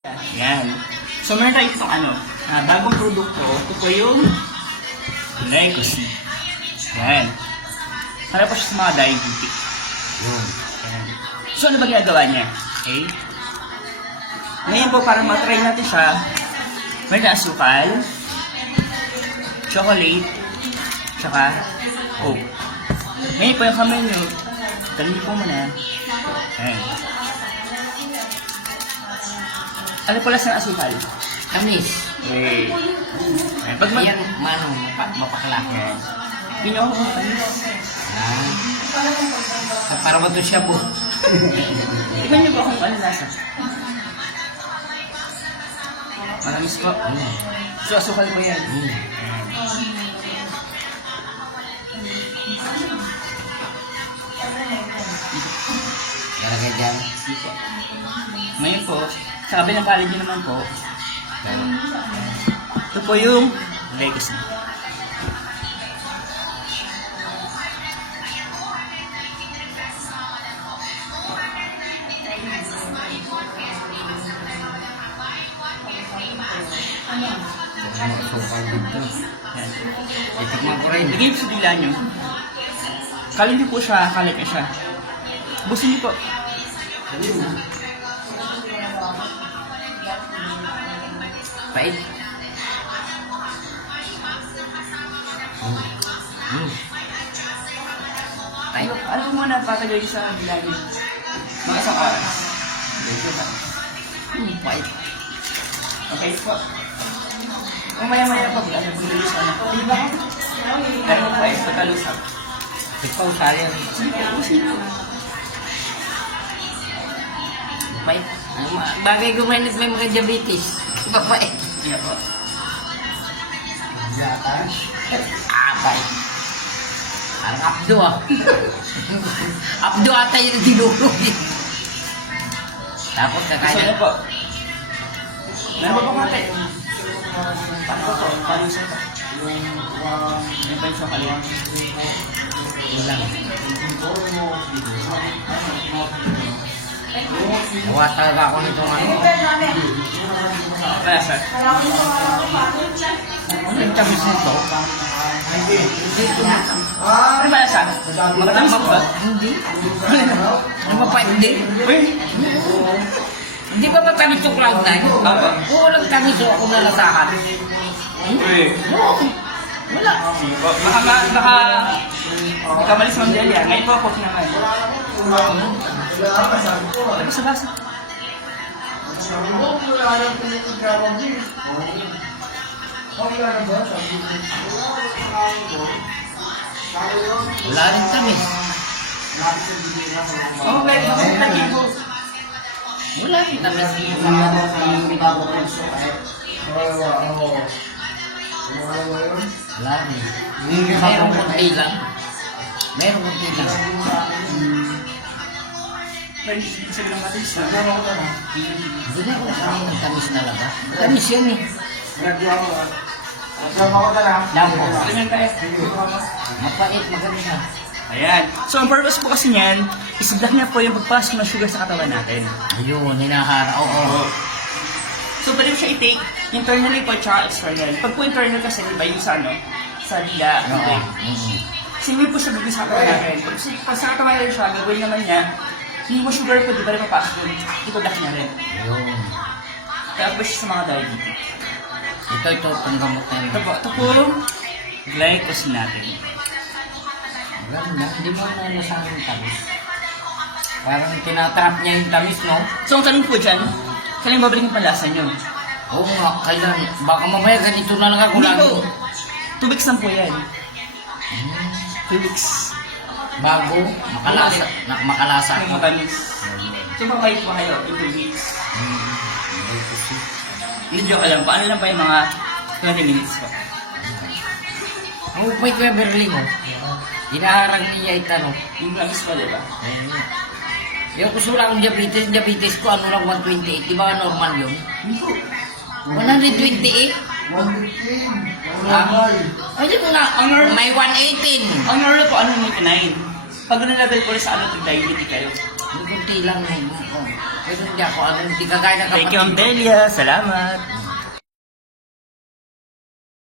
Yan. So, meron tayo itong bagong produkto. Ito po yung Lycosi. Yan. Para po siya sa mga diabetic. Yan. So, ano ba ginagawa niya? Okay? Ngayon po, para matry natin siya, may asukal, chocolate, tsaka coke. Ngayon po yung kamay nyo, talili po muna. Yan. Ano pala sa asukal? Tamis. Okay. Ayan. Pag Yan, mapakala. Yan. Pinuha ko ng tamis. Para ba ito siya po? Tignan niyo ba kung ano lasa? Matamis po. So, asukal po yan. Lalagay dyan. Ngayon po, sa kabilang palad nyo naman po, ito po yung Lycosi. Sukal dito. Yan. Titikman ko rin. Lagyan niyo sa dila nyo. Kala niyo po siya, kalit na siya. Busin niyo po. Pait. Ano po muna papagay sa dila nyo? Mga isang oras. Pait. Okay po. Kung maya-maya pa, ano po yung sana po? Diba? Pero po ay pagkalusap. Ikaw, sayang. Sige po, busin niyo. Pait. Bagay ko may mga diabetes. Pait. Sige po. Pait. Ang abdo abdo ata yung dinurog Tapos Gusto kakain. niyo po. Meron pa po kate? Paano po? Paano sa ito? Meron pa yung chocolate. Ulang. Nawa talaga ako nito Kaya sir? Ang tamis nito. Ano ba nasa? Magatamis po ba? Hindi. Ano mapait din? Uy! Hindi ba matamis yung Cloud9? Apa. Oo, lang tamis ako nalasahan. Uy! Wala. Baka kamalis Ma'am Delia. Ngayon po ako naman. Ano sa basa? Wala rin tamis. Oo, kahit lagi po. Wala rin tamis. Wala rin. Mayroong kunti lang. Mayroong kunti lang. Friends, isa lang natin sa... Hindi na ako nakain ng tamis na laga. Tamis yan eh. Lampo. Ganyan tayo. Mapait, maganda. Ayan. So, ang purpose po kasi niyan, is-block niya po yung pagpasok ng sugar sa katawan natin. Ayun, hinahara. Oo. So, pwede mo siya i-take internally po at external. Pag po internal kasi, di ba, yung sa sa dila. Oo. Single po siya gagawin sa katawan natin. Pag sa katawan natin siya, gagawin naman niya, hindi mo sugar po, di ba rin mapasok yun? Ito-block niya rin. Ayun. Kaya po siya sa mga diabetes. Ito, panggamot na yun. Ito po yung Lycosi natin. Maganda. Hindi mo nalasahan yung tamis. Parang tinatrap niya yung tamis, no? So, ang tanong po dyan, kailan babalik yung panlasa nyo? Oo nga, kailan? Baka mamaya ganito na lang ako Hindi lagi. po. 2 weeks lang po yan. 2 weeks. Bago, makalasa. Makalasa Ang ako. matamis. So, mabait po kayo in 2 weeks. Hindi joke alam, paano lang pa yung mga 20 minutes po? Ang upay ko yung Berlin, mo. Hinaharang niya itanong. Yung langis po, di ba? Yung gusto lang ang diabetes ko, ano lang 128. Di ba normal yun? Hindi po. 128? Ay, mo nga, may 118. Ang normal po, ano 99? Pag na-level po rin sa ano, diabetes kayo. Yung konti lang. Pero hindi ako, hindi kagaya ng Thank you, Ma'am Delia. Salamat.